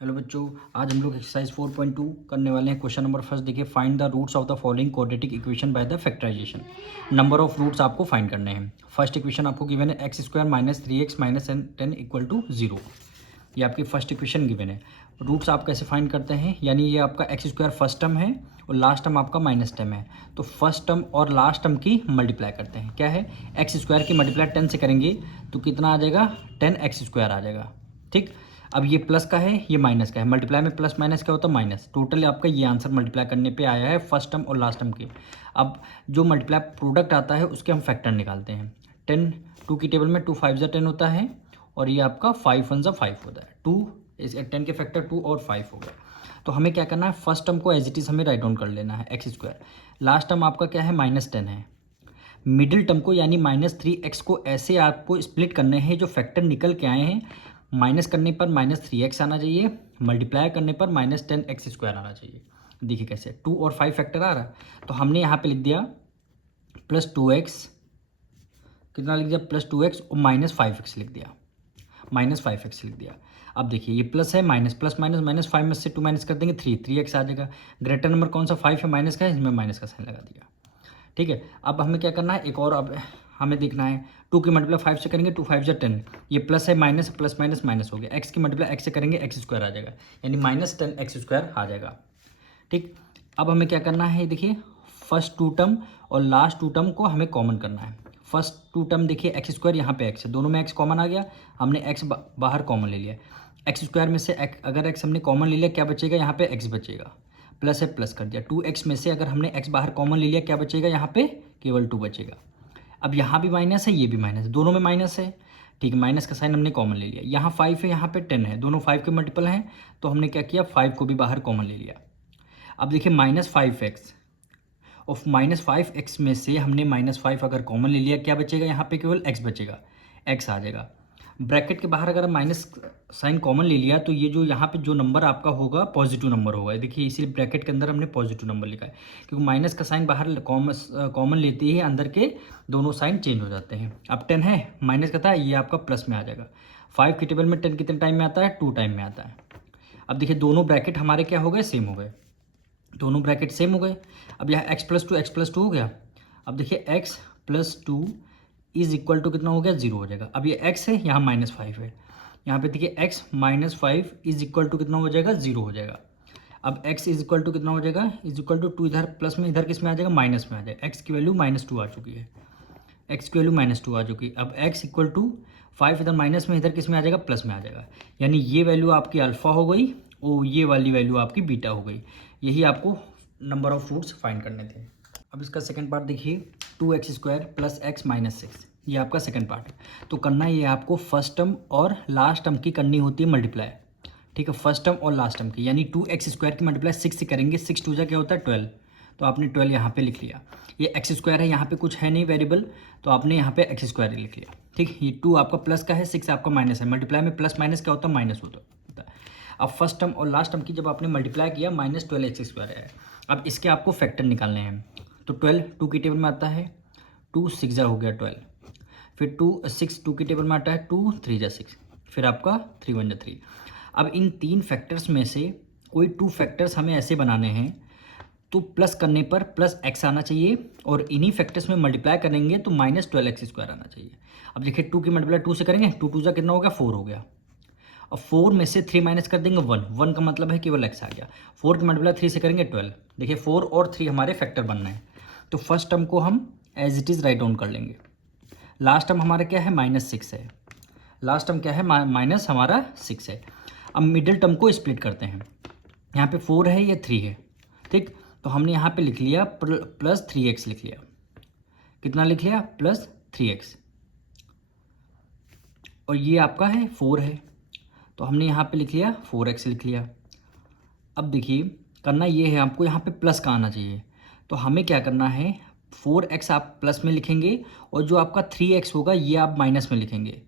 Hello बच्चों, आज हम लोग एक्सरसाइज 4.2 करने वाले हैं। क्वेश्चन नंबर फर्स्ट देखिए, find the roots of the following quadratic equation by the factorisation. Number of roots आपको फाइंड करने हैं। फर्स्ट इक्वेशन आपको गिवन है x square minus 3x minus 10 equal to 0। ये आपकी फर्स्ट इक्वेशन गिवन है। Roots आप कैसे फाइंड करते हैं, यानी ये आपका एक्स स्क्वायर फर्स्ट टर्म है और लास्ट टर्म आपका माइनस टर्म है, तो फर्स्ट टर्म और लास्ट टर्म की मल्टीप्लाई करते हैं। क्या है, एक्स स्क्वायर की मल्टीप्लाई 10 से करेंगे तो कितना आ जाएगा, 10x स्क्वायर आ जाएगा। ठीक, अब ये प्लस का है, ये माइनस का है, मल्टीप्लाई में प्लस माइनस क्या होता है, माइनस। टोटल आपका ये आंसर मल्टीप्लाई करने पे आया है फर्स्ट टर्म और लास्ट टर्म के। अब जो मल्टीप्लाई प्रोडक्ट आता है उसके हम फैक्टर निकालते हैं। 10 2 की टेबल में 2 5 जा 10 होता है और ये आपका 5 1 जा 5 होता है। 2 इस 10 के फैक्टर 2 और 5 हो गया। तो हमें क्या करना है, फर्स्ट टर्म को एज इट इज़ हमें राइट डाउन कर लेना है एक्स स्क्वायर। लास्ट टर्म आपका क्या है, -10 है। मिडिल टर्म को यानी -3x को ऐसे आपको स्प्लिट करने हैं, जो फैक्टर निकल के आए हैं माइनस करने पर -3x आना चाहिए, मल्टीप्लाई करने पर -10x स्क्वायर आना चाहिए। देखिए कैसे, 2 और 5 फैक्टर आ रहा है, तो हमने यहाँ पे लिख दिया +2x, कितना लिख दिया, +2x और -5x लिख दिया, -5x लिख दिया। अब देखिए ये प्लस है, माइनस प्लस माइनस माइनस 5 में से 2 माइनस कर देंगे 3x आ जाएगा। ग्रेटर नंबर कौन सा, 5 है, माइनस का है, इसमें माइनस का साइन लगा दिया। ठीक है, अब हमें क्या करना है, एक और अब हमें देखना है, 2 की मल्टीप्लाई 5 से करेंगे 2 5 जा 10, ये प्लस है, माइनस प्लस माइनस माइनस हो गया। एक्स की मल्टीप्लाई एक्स से करेंगे एक्स स्क्वायर आ जाएगा, यानी -10x स्क्वायर आ जाएगा। ठीक, अब हमें क्या करना है, देखिए फर्स्ट 2 टर्म और लास्ट 2 टर्म को हमें कॉमन करना है। फर्स्ट 2 टर्म देखिए एक्स स्क्वायर, यहाँ पे एक्स है, दोनों में एक्स कॉमन आ गया, हमने एक्स बाहर कॉमन ले लिया। एक्स स्क्वायर में से अगर एक्स हमने कॉमन ले लिया, क्या बचेगा, यहाँ पे एक्स बचेगा, प्लस है प्लस कर दिया। 2x में से अगर हमने x बाहर कॉमन ले लिया, क्या बचेगा, यहाँ पे केवल 2 बचेगा। अब यहाँ भी माइनस है, ये भी माइनस है, दोनों में माइनस है। ठीक है, माइनस का साइन हमने कॉमन ले लिया। यहाँ 5 है, यहाँ पे 10 है, दोनों 5 के मल्टीपल हैं, तो हमने क्या किया, 5 को भी बाहर कॉमन ले लिया। अब देखिए -5x और -5x में से हमने -5 अगर कॉमन ले लिया, क्या बचेगा, यहाँ पे केवल x बचेगा, x आ जाएगा। ब्रैकेट के बाहर अगर माइनस साइन कॉमन ले लिया, तो ये जो यहाँ पे जो नंबर आपका होगा पॉजिटिव नंबर होगा। देखिए इसीलिए ब्रैकेट के अंदर हमने पॉजिटिव नंबर लिखा है, क्योंकि माइनस का साइन बाहर कॉमन लेते ही अंदर के दोनों साइन चेंज हो जाते हैं। अब 10 है, माइनस का था, ये आपका प्लस में आ जाएगा। 5 की टेबल में 10 कितने टाइम में आता है, 2 टाइम में आता है। अब देखिए दोनों ब्रैकेट हमारे क्या हो गए, सेम हो गए, दोनों ब्रैकेट सेम हो गए। अब यहाँ x+2 हो गया। अब देखिए x+2 इज इक्वल टू कितना हो गया, 0 हो जाएगा। अब ये x है, यहाँ -5 है, यहाँ पे देखिए x -5 इज इक्वल टू कितना हो जाएगा, 0 हो जाएगा। अब x इज इक्वल टू कितना हो जाएगा, इज इक्वल टू 2 इधर प्लस में, इधर किस में आ जाएगा, माइनस में आ जाएगा। x की वैल्यू -2 आ चुकी है, x की वैल्यू -2 आ चुकी है। अब x इक्वल टू 5 इधर माइनस में, इधर किस में आ जाएगा, प्लस में आ जाएगा। यानी ये वैल्यू आपकी अल्फ़ा हो गई और ये वाली वैल्यू आपकी बीटा हो गई। यही आपको नंबर ऑफ रूट्स फाइंड करने थे। अब इसका सेकंड पार्ट देखिए, 2x square plus x minus 6, ये आपका सेकंड पार्ट है। तो करना ये आपको फर्स्ट टर्म और लास्ट टर्म की करनी होती है मल्टीप्लाई। ठीक है, फर्स्ट टर्म और लास्ट टर्म की, यानी 2x स्क्वायर की मल्टीप्लाई 6 से करेंगे, 6 2 जा क्या होता है 12, तो आपने 12 यहाँ पे लिख लिया। ये एक्स स्क्वायर है, यहाँ पे कुछ है नहीं वेरिएबल, तो आपने यहाँ पे एक्स स्क्वायर लिख लिया। ठीक, ये 2 आपका प्लस का है, 6 आपका माइनस है, मल्टीप्लाई में प्लस माइनस क्या होता है, माइनस होता है। अब फर्स्ट टर्म और लास्ट टर्म की जब आपने मल्टीप्लाई किया, -12x स्क्वायर है। अब इसके आपको फैक्टर निकालने हैं, तो 12 2 की टेबल में आता है, 2 6 जा हो गया 12, फिर 6 2 की टेबल में आता है, 2 3 जा 6, फिर आपका 3 1 जा 3। अब इन 3 फैक्टर्स में से कोई 2 फैक्टर्स हमें ऐसे बनाने हैं, तो प्लस करने पर +x आना चाहिए, और इन्हीं फैक्टर्स में मल्टीप्लाई करेंगे तो -12x स्क्वायर आना चाहिए। अब देखिए 2 की मल्टीप्लाई 2 से करेंगे, 2 2 जा कितना हो गया, 4 हो गया। और 4 में से 3 माइनस कर देंगे 1, 1 का मतलब है केवल x आ गया। 4 की मल्टीप्लाई 3 से करेंगे 12। देखिए 4 और 3 हमारे फैक्टर बनना है, तो फर्स्ट टर्म को हम as it is write down कर लेंगे। लास्ट टर्म हमारा क्या है, -6 है, लास्ट टर्म क्या है, माइनस हमारा 6 है। अब मिडिल टर्म को स्प्लिट करते हैं, यहाँ पे 4 है, ये 3 है। ठीक, तो हमने यहाँ पे लिख लिया +3x लिख लिया, कितना लिख लिया, +3x, और ये आपका है 4 है, तो हमने यहाँ पे लिख लिया 4x लिख लिया। अब देखिए करना ये है, आपको यहाँ पे प्लस का आना चाहिए, तो हमें क्या करना है, 4x आप प्लस में लिखेंगे और जो आपका 3x होगा ये आप माइनस में लिखेंगे।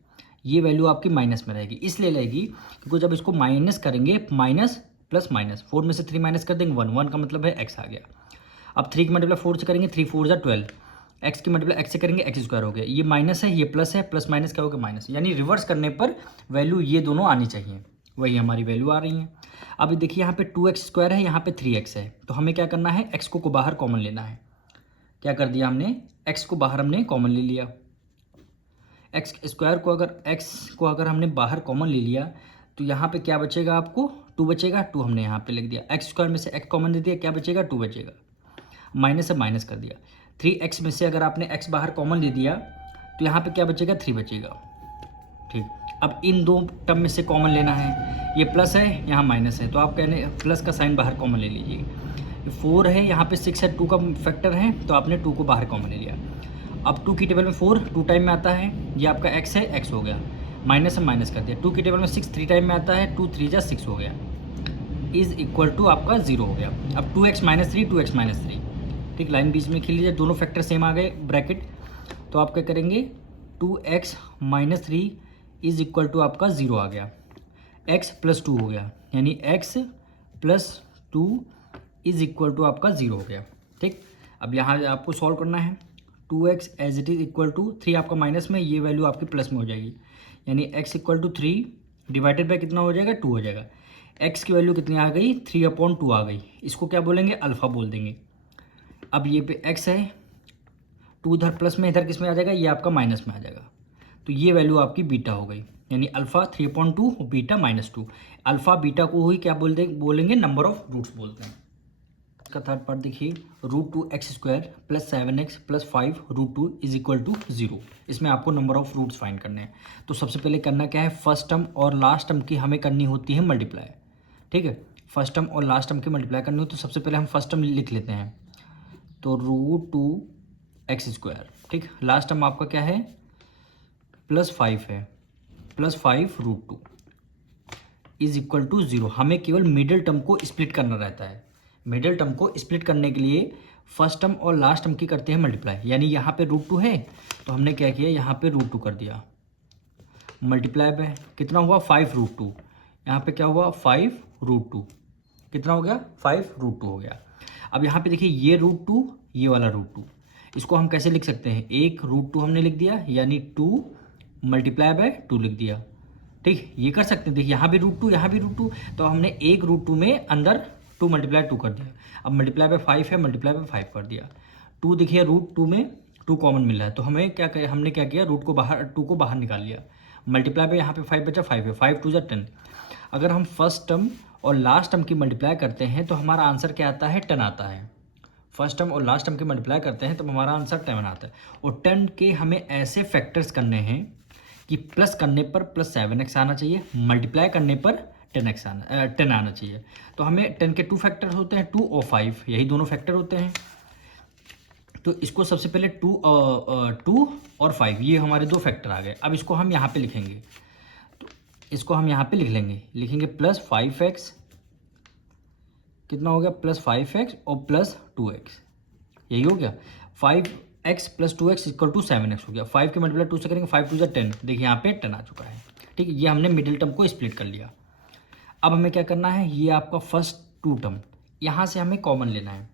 ये वैल्यू आपकी माइनस में रहेगी, इसलिए रहेगी क्योंकि जब इसको माइनस करेंगे, माइनस प्लस माइनस, 4 में से 3 माइनस कर देंगे 1, 1 का मतलब है x आ गया। अब 3 की मल्टीप्लाई 4 से करेंगे, 3 4 जा 12, x की मल्टीप्लाई x से करेंगे x स्क्वायर हो गया। ये माइनस है, ये प्लस है, प्लस माइनस क्या हो गया, माइनस, यानी रिवर्स करने पर वैल्यू ये दोनों आनी चाहिए। वही हमारी वैल्यू आ रही है। अब देखिए यहाँ पे 2x² है, यहाँ पे 3x है, तो हमें क्या करना है, x को बाहर कॉमन लेना है। क्या कर दिया हमने, x को बाहर हमने कॉमन ले लिया। x को अगर हमने बाहर कॉमन ले लिया तो यहाँ पे क्या बचेगा, आपको 2 बचेगा। 2 हमने यहाँ पे लिख दिया। x² में से x कॉमन दे दिया, क्या बचेगा, 2 बचेगा। माइनस से माइनस कर दिया। 3x में से अगर आपने x बाहर कॉमन ले दिया तो यहाँ पे क्या बचेगा, 3 बचेगा। ठीक, अब इन दो टर्म में से कॉमन लेना है। ये प्लस है, यहाँ माइनस है, तो आप कहने प्लस का साइन बाहर कॉमन ले लीजिए। 4 है, यहाँ पे 6 है, 2 का फैक्टर है, तो आपने 2 को बाहर कॉमन ले लिया। अब 2 की टेबल में 4 2 टाइम में आता है, ये आपका x है, x हो गया। माइनस से माइनस कर दिया। 2 की टेबल में 6 3 टाइम में आता है, 2 3 जा 6 हो गया, इज इक्वल टू आपका 0 हो गया। अब 2x - 3 2x - 3, ठीक, लाइन बीच में खींच लीजिए, दोनों फैक्टर सेम आ गए ब्रैकेट। तो आप क्या करेंगे, 2x - 3 इज इक्वल टू आपका 0 आ गया। x + 2 हो गया, यानी x + 2 इज इक्वल टू आपका 0 हो गया। ठीक, अब यहाँ आपको सॉल्व करना है। 2x as it is equal to 3 आपका माइनस में, ये वैल्यू आपकी प्लस में हो जाएगी, यानी x = 3 डिवाइडेड बाय कितना हो जाएगा, 2 हो जाएगा। x की वैल्यू कितनी आ गई, 3/2 आ गई। इसको क्या बोलेंगे, अल्फ़ा बोल देंगे। अब ये पे x है, 2 इधर प्लस में, इधर किस में आ जाएगा, ये आपका माइनस में आ जाएगा। तो ये वैल्यू आपकी बीटा हो गई, यानी अल्फ़ा 3/2 और बीटा -2। अल्फ़ा बीटा को ही क्या बोलेंगे, नंबर ऑफ रूट्स बोलते हैं। इसका थर्ड पार्ट देखिए, √2x² + 7x + 5 √2 is equal to 0। इसमें आपको नंबर ऑफ रूट्स फाइंड करने हैं। तो सबसे पहले करना क्या है, फर्स्ट टर्म और लास्ट टर्म की हमें करनी होती है मल्टीप्लाई। ठीक है, फर्स्ट टर्म और लास्ट टर्म की मल्टीप्लाई करनी हो, तो सबसे पहले हम फर्स्ट टर्म लिख लेते हैं। तो √2x², ठीक, लास्ट टर्म आपका क्या है, +5 है, +5 √2 इज इक्वल टू 0। हमें केवल मिडिल टर्म को स्प्लिट करना रहता है। मिडिल टर्म को स्प्लिट करने के लिए फर्स्ट टर्म और लास्ट टर्म की करते हैं मल्टीप्लाई। यानी यहाँ पे √2 है, तो हमने क्या किया, यहाँ पे √2 कर दिया, मल्टीप्लाई पे कितना हुआ, 5 √2। यहाँ पे क्या हुआ, 5 √2, कितना हो गया, 5 √2 हो गया। अब यहाँ पे देखिए, ये √2, ये वाला √2, इसको हम कैसे लिख सकते हैं, एक √2 हमने लिख दिया, यानी 2 × 2 लिख दिया। ठीक, ये कर सकते हैं। देखिए यहाँ भी √2, यहाँ भी √2, तो हमने एक √2 में अंदर 2 × 2 कर दिया। अब मल्टीप्लाई बाय 5 है, मल्टीप्लाई बाय 5 कर दिया। 2 देखिए, √2 में 2 कॉमन मिल रहा है, तो हमें क्या किया, हमने क्या किया, 2 को बाहर निकाल लिया। मल्टीप्लाई पे यहाँ पे 5 बचा, 5 है, 5 2 10। अगर हम फर्स्ट टर्म और लास्ट टर्म की मल्टीप्लाई करते हैं तो हमारा आंसर क्या आता है, 10 आता है। फर्स्ट टर्म और लास्ट टर्म की मल्टीप्लाई करते हैं तो हमारा आंसर 10 आता है। और 10 के हमें ऐसे फैक्टर्स करने हैं कि प्लस करने पर +7x आना चाहिए, मल्टीप्लाई करने पर 10 आना चाहिए। तो हमें 10 के 2 फैक्टर होते हैं, 2 और 5, यही दोनों फैक्टर होते हैं। तो इसको सबसे पहले 2 और 5, ये हमारे 2 फैक्टर आ गए। अब इसको हम यहाँ पे लिखेंगे, तो इसको हम यहाँ पे लिखेंगे +5x, कितना हो गया, +5x और +2x, यही हो गया। 5x + 2x = 7x हो गया। 5 के मल्टीप्लाई 2 से करेंगे, 5 2 10, देखिए यहाँ पे 10 आ चुका है। ठीक है, ये हमने मिडिल टर्म को स्प्लिट कर लिया। अब हमें क्या करना है, ये आपका फर्स्ट 2 टर्म, यहाँ से हमें कॉमन लेना है।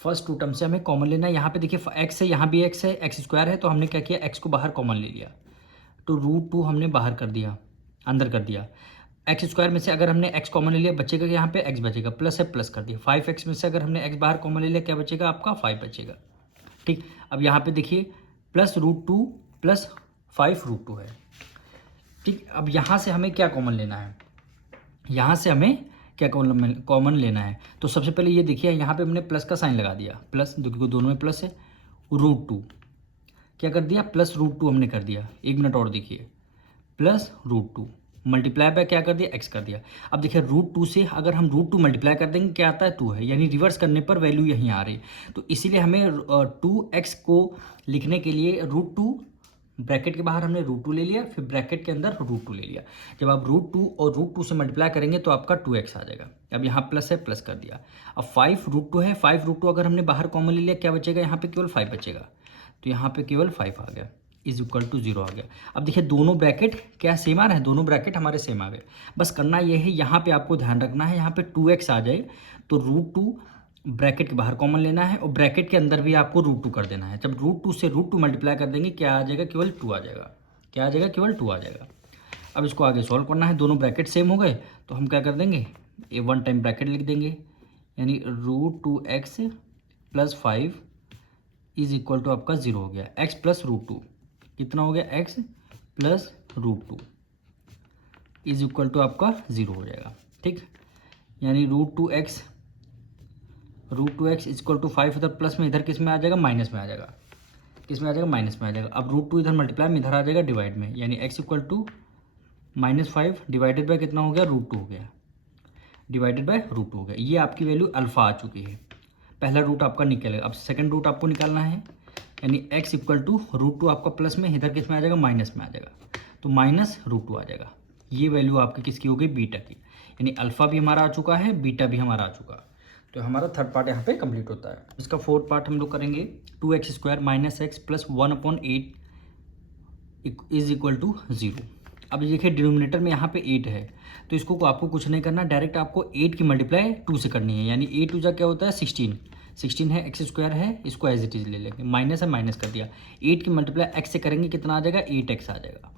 फर्स्ट 2 टर्म से हमें कॉमन लेना है। यहाँ पे देखिए x है, यहाँ भी x है, x² है, तो हमने क्या किया, x को बाहर कॉमन ले लिया, तो √2 हमने बाहर कर दिया, अंदर कर दिया। x² में से अगर हमने x कॉमन ले लिया, बचेगा यहाँ पे x बचेगा, प्लस है, प्लस कर दिया। 5x में से अगर हमने x बाहर कॉमन ले लिया, क्या बचेगा आपका, 5 बचेगा। ठीक, अब यहाँ पे देखिए +√2 + 5 √2 है। ठीक, अब यहाँ से हमें क्या कॉमन लेना है, यहाँ से हमें क्या कॉमन लेना है। तो सबसे पहले ये देखिए, यहाँ पे हमने प्लस का साइन लगा दिया, प्लस, देखिए दोनों में प्लस है। √2 क्या कर दिया, +√2 हमने कर दिया। 1 मिनट और देखिए, +√2 मल्टीप्लाई बाय क्या कर दिया, x कर दिया। अब देखिए √2 से अगर हम √2 मल्टीप्लाई कर देंगे, क्या आता है, 2 है, यानी रिवर्स करने पर वैल्यू यहीं आ रही। तो इसीलिए हमें 2x को लिखने के लिए √2 ब्रैकेट के बाहर हमने √2 ले लिया, फिर ब्रैकेट के अंदर √2 ले लिया। जब आप √2 और √2 से मल्टीप्लाई करेंगे तो आपका 2x आ जाएगा। अब यहाँ प्लस है, प्लस कर दिया। अब 5 √2 है, 5 √2 अगर हमने बाहर कॉमन ले लिया, क्या बचेगा, यहाँ पे केवल 5 बचेगा, तो यहाँ पे केवल 5 आ गया, इज इक्वल टू 0 आ गया। अब देखिए दोनों ब्रैकेट क्या सेम आ रहे हैं, दोनों ब्रैकेट हमारे सेम आ गए। बस करना ये है, यहाँ पे आपको ध्यान रखना है, यहाँ पे 2x आ जाए तो √2 ब्रैकेट के बाहर कॉमन लेना है और ब्रैकेट के अंदर भी आपको √2 कर देना है। जब √2 से √2 मल्टीप्लाई कर देंगे, क्या आ जाएगा, केवल 2 आ जाएगा। क्या आ जाएगा, केवल 2 आ जाएगा। अब इसको आगे सॉल्व करना है, दोनों ब्रैकेट सेम हो गए तो हम क्या कर देंगे, ये 1 टाइम ब्रैकेट लिख देंगे, यानी √2x + 5 इज इक्वल टू आपका 0 हो गया। x + √2 कितना हो गया, x + √2 इज इक्वल टू आपका 0 हो जाएगा। ठीक, यानी √2x इज इक्वल टू 5 इधर प्लस में, इधर किस में आ जाएगा, माइनस में आ जाएगा, किस में आ जाएगा, माइनस में आ जाएगा। अब √2 इधर मल्टीप्लाई में, इधर आ जाएगा डिवाइड में, यानी x equal to -5 divided by कितना हो गया, √2 हो गया, डिवाइडेड बाय √2 हो गया। ये आपकी वैल्यू अल्फा आ चुकी है, पहला रूट आपका निकलेगा। अब सेकंड रूट आपको निकालना है, यानी x इक्वल टू √2 आपका प्लस में, इधर किस में आ जाएगा, माइनस में आ जाएगा, तो -√2 आ जाएगा। ये वैल्यू आपकी किसकी हो गई, बीटा की, यानी अल्फा भी हमारा आ चुका है, बीटा भी हमारा आ चुका है। तो हमारा थर्ड पार्ट यहाँ पे कंप्लीट होता है। इसका फोर्थ पार्ट हम लोग करेंगे 2x² - x + 1/8 is equal to 0। अब देखिए डिनोमिनेटर में यहाँ पे 8 है, तो इसको आपको कुछ नहीं करना, डायरेक्ट आपको 8 की मल्टीप्लाई 2 से करनी है, यानी 8 2 क्या होता है, 16 है, x² है, इसको एज इट इज ले लेंगे, माइनस है माइनस कर दिया, 8 की मल्टीप्लाई x से करेंगे कितना आ जाएगा, 8x आ जाएगा,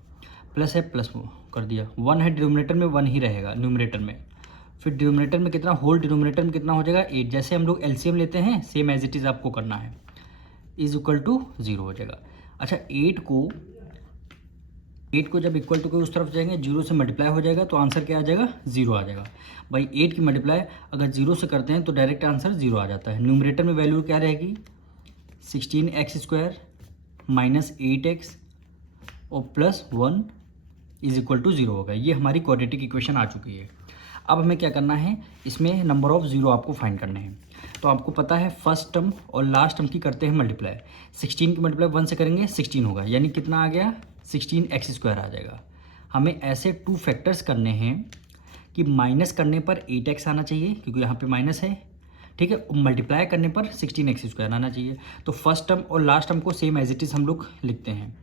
प्लस है प्लस कर दिया, 1 है डिनोमिनेटर में, 1 ही रहेगा न्यूमरेटर में, फिर डिनोमिनेटर में कितना, होल डिनोमिनेटर में कितना हो जाएगा, 8, जैसे हम लोग एलसीएम लेते हैं सेम एज इट इज़ आपको करना है, इज इक्वल टू 0 हो जाएगा। अच्छा 8 को जब इक्वल टू के उस तरफ जाएंगे, 0 से मल्टीप्लाई हो जाएगा, तो आंसर क्या आ जाएगा, 0 आ जाएगा। भाई 8 की मल्टीप्लाई अगर 0 से करते हैं तो डायरेक्ट आंसर 0 आ जाता है। न्यूमरेटर में वैल्यू क्या रहेगी, 16x² - 8x और +1 इज इक्वल टू 0 होगा। ये हमारी क्वाड्रेटिक इक्वेशन आ चुकी है। अब हमें क्या करना है, इसमें नंबर ऑफ 0 आपको फाइंड करने हैं। तो आपको पता है फर्स्ट टर्म और लास्ट टर्म की करते हैं मल्टीप्लाई, 16 की मल्टीप्लाई 1 से करेंगे 16 होगा, यानी कितना आ गया, 16x² आ जाएगा। हमें ऐसे 2 फैक्टर्स करने हैं कि माइनस करने पर 8x आना चाहिए, क्योंकि यहाँ पे माइनस है, ठीक है, मल्टीप्लाई करने पर 16x² आना चाहिए। तो फर्स्ट टर्म और लास्ट टर्म को सेम एज इट इज़ हम लोग लिखते हैं,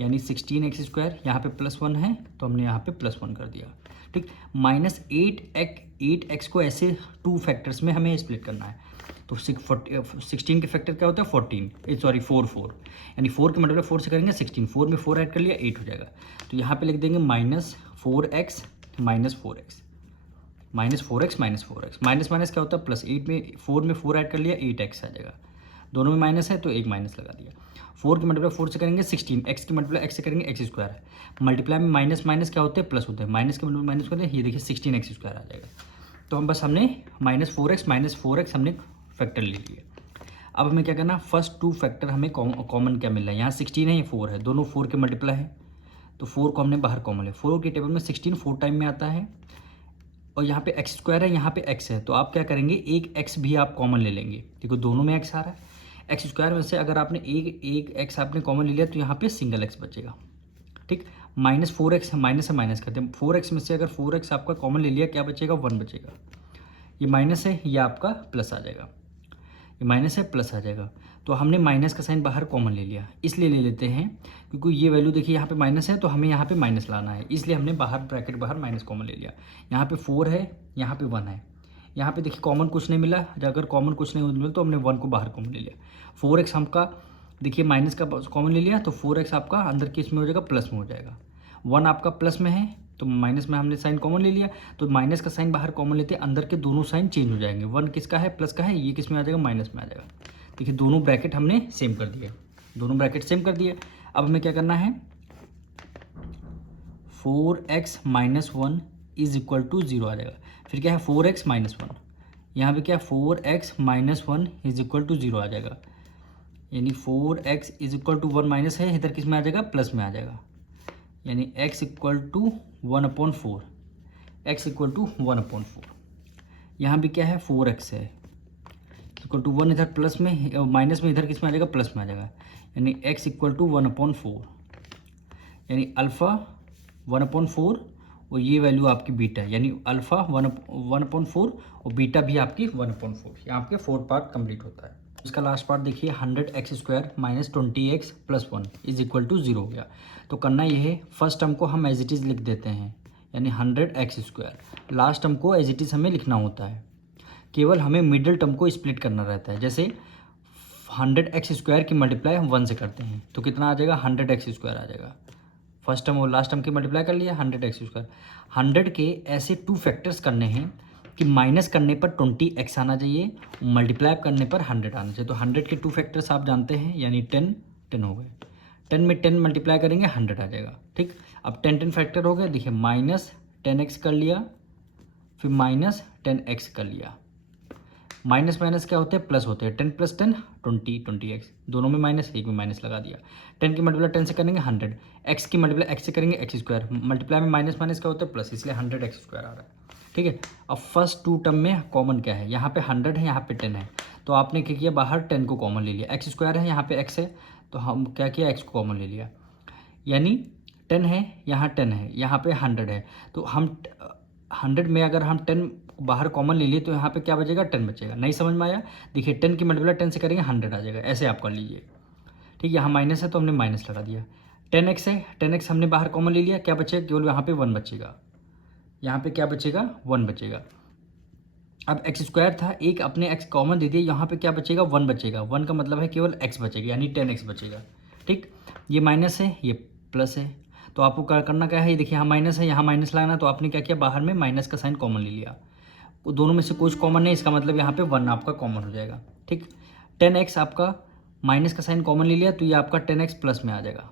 यानी 16x², यहाँ पे +1 है तो हमने यहाँ पे +1 कर दिया, ठीक, -8x को ऐसे 2 फैक्टर्स में हमें स्प्लिट करना है। तो 16 के फैक्टर क्या होता है, 4, यानी 4 के मल्टीप्लाई 4 से करेंगे 16, 4 में 4 ऐड कर लिया 8 हो जाएगा। तो यहाँ पे लिख देंगे -4x - 4x, माइनस माइनस क्या होता है प्लस, 8 में 4 में 4 ऐड कर लिया 8x आ जाएगा, दोनों में माइनस है तो एक माइनस लगा दिया। 4 की मल्टीप्लाई 4 से करेंगे 16, x की मल्टीप्लाई x से करेंगे x², मल्टीप्लाई में माइनस माइनस क्या होते हैं, प्लस होते हैं, माइनस के मल्टीप्लाई माइनस करते हैं, ये देखिए 16x² आ जाएगा। तो हम बस हमने -4x हमने फैक्टर ले लिए। अब हमें क्या करना, फर्स्ट 2 फैक्टर हमें कॉमन क्या मिल रहा है, यहाँ 16 है, ये 4 है, दोनों 4 के मल्टीप्लाई है, तो 4 को हमने बाहर कॉमन है, 4 के टेबल में 16 4 टाइम में आता है, और यहाँ पे x² है, यहाँ पे x है, तो आप क्या करेंगे, एक x भी आप कॉमन ले लेंगे, क्योंकि दोनों में x आ रहा है। x² में से अगर आपने एक x आपने कॉमन ले लिया तो यहाँ पे सिंगल x बचेगा, ठीक, -4x माइनस से माइनस करते हैं, 4x में से अगर 4x आपका कॉमन ले लिया क्या बचेगा, 1 बचेगा, ये माइनस है, ये आपका प्लस आ जाएगा, ये माइनस है प्लस आ जाएगा। तो हमने माइनस का साइन बाहर कॉमन ले लिया, इसलिए ले लेते हैं क्योंकि ये वैल्यू देखिए यहाँ पे माइनस है, तो हमें यहाँ पे माइनस लाना है, इसलिए हमने बाहर ब्रैकेट बाहर माइनस कॉमन ले लिया। यहाँ पे 4 है, यहाँ पे 1 है, यहाँ पे देखिए कॉमन कुछ नहीं मिला, अगर कॉमन कुछ नहीं मिला तो हमने 1 को बाहर कॉमन ले लिया। 4x हमका देखिए माइनस का कॉमन ले लिया, तो 4x आपका अंदर किस में हो जाएगा, प्लस में हो जाएगा। 1 आपका प्लस में है तो माइनस में हमने साइन कॉमन ले लिया, तो माइनस का साइन बाहर कॉमन लेते हैं, अंदर के दोनों साइन चेंज हो जाएंगे, 1 किसका है, प्लस का है, ये किस में आ जाएगा, माइनस में आ जाएगा। देखिए दोनों ब्रैकेट हमने सेम कर दिए, दोनों ब्रैकेट सेम कर दिए। अब हमें क्या करना है, 4x - 1 इज इक्वल टू 0 आ जाएगा, फिर क्या है 4x - 1, यहाँ पे क्या 4x - 1 इज इक्वल टू 0 आ जाएगा, यानी 4x is equal to 1 minus है, इधर किस में आ जाएगा, प्लस में आ जाएगा, यानी x equal to 1/4, x equal to 1/4। यहाँ भी क्या है 4x है इक्वल टू 1, इधर प्लस में माइनस में, इधर किस में आ जाएगा, प्लस में आ जाएगा, यानी x इक्वल टू 1/4, यानी अल्फ़ा 1/4 और ये वैल्यू आपकी बीटा, यानी अल्फ़ा 1/4 और बीटा भी आपकी 1/4। यहाँ आपके 4 पार्ट कंप्लीट होता है। इसका लास्ट पार्ट देखिए, 100x² - 20x + 1 is equal to 0 हो गया। तो करना ये है, फर्स्ट टर्म को हम एज इट इज़ लिख देते हैं, यानी 100x², लास्ट टर्म को एज इट इज़ हमें लिखना होता है, केवल हमें मिडिल टर्म को स्प्लिट करना रहता है। जैसे 100x² की मल्टीप्लाई हम 1 से करते हैं तो कितना आ जाएगा, 100x² आ जाएगा, फर्स्ट टर्म और लास्ट टर्म के मल्टीप्लाई कर लिया 100x²। 100 के ऐसे 2 फैक्टर्स करने हैं कि माइनस करने पर 20x आना चाहिए, मल्टीप्लाई करने पर 100 आना चाहिए। तो 100 के 2 फैक्टर्स आप जानते हैं, यानी 10 हो गए। 10 में 10 मल्टीप्लाई करेंगे 100 आ जाएगा। ठीक, अब 10 फैक्टर हो गए। देखिए -10x कर लिया, फिर -10x कर लिया। माइनस माइनस क्या होते हैं, प्लस होते हैं। 10 + 10 20x, दोनों में माइनस, एक में माइनस लगा दिया। 10 की मल्टीप्लाई 10 से करेंगे 100, x की मल्टीप्लाई x से करेंगे x², मल्टीप्लाई में माइनस माइनस क्या होता है, प्लस, इसलिए 100x² आ रहा है। ठीक है, अब फर्स्ट 2 टर्म में कॉमन क्या है, यहाँ पे 100 है, यहाँ पे 10 है, तो आपने क्या किया, बाहर 10 को कॉमन ले लिया। x² है, यहाँ पे x है, तो हम क्या किया, x को कॉमन ले लिया, यानी 10 है, यहाँ 10 है, यहाँ पे 100 है, तो हम 100 में अगर हम 10 बाहर कॉमन ले लिए तो यहाँ पे क्या बचेगा, 10 बचेगा। नहीं समझ में आया, देखिए 10 की मल्टीप्लाई 10 से करेंगे 100 आ जाएगा, ऐसे आप कर लीजिए। ठीक, यहाँ माइनस है तो हमने माइनस लगा दिया। 10x है, 10x हमने बाहर कॉमन ले लिया, क्या बचेगा, केवल यहाँ पे 1 बचेगा, यहाँ पे क्या बचेगा, 1 बचेगा। अब x² था, एक अपने x कॉमन दे दिया, यहाँ पे क्या बचेगा, 1 बचेगा। 1 का मतलब है केवल x बचेगा, यानी 10x बचेगा। ठीक, ये माइनस है, ये प्लस है, तो आपको करना क्या है, ये देखिए यहाँ माइनस है, यहाँ माइनस लाना, तो आपने क्या किया, बाहर में माइनस का साइन कॉमन ले लिया। दोनों में से कुछ कॉमन नहीं, इसका मतलब यहाँ पे 1 आपका कॉमन हो जाएगा। ठीक, 10x आपका माइनस का साइन कॉमन ले लिया, तो ये आपका 10x प्लस में आ जाएगा।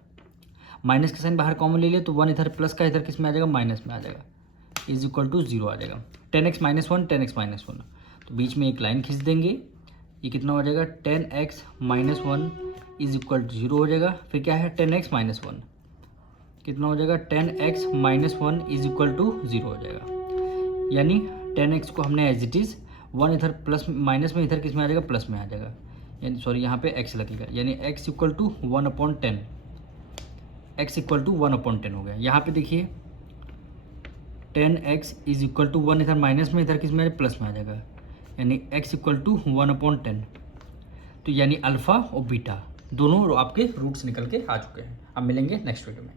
माइनस का साइन बाहर कॉमन ले लिया, तो 1 इधर प्लस का, इधर किस में आ जाएगा, माइनस में आ जाएगा, = 0 आ जाएगा। 10x - 1 10x - 1, तो बीच में एक लाइन खींच देंगे, ये कितना हो जाएगा, 10x - 1 = 0 हो जाएगा। फिर क्या है, 10x - 1 कितना हो जाएगा, 10x - 1 = 0 हो जाएगा, यानी 10x को हमने एज इट इज़ 1 इधर प्लस माइनस में, इधर किस में आ जाएगा, प्लस में आ जाएगा, यानी सॉरी यहाँ पे x लगेगा, यानी x = 1/10, x = 1/10 हो गया। यहाँ पे देखिए 10x = 1 इधर माइनस में, इधर किस में, प्लस में आ जाएगा, यानी x = 1/10। तो यानी अल्फ़ा और बीटा दोनों आपके रूट्स निकल के आ चुके हैं। अब मिलेंगे नेक्स्ट वीडियो में।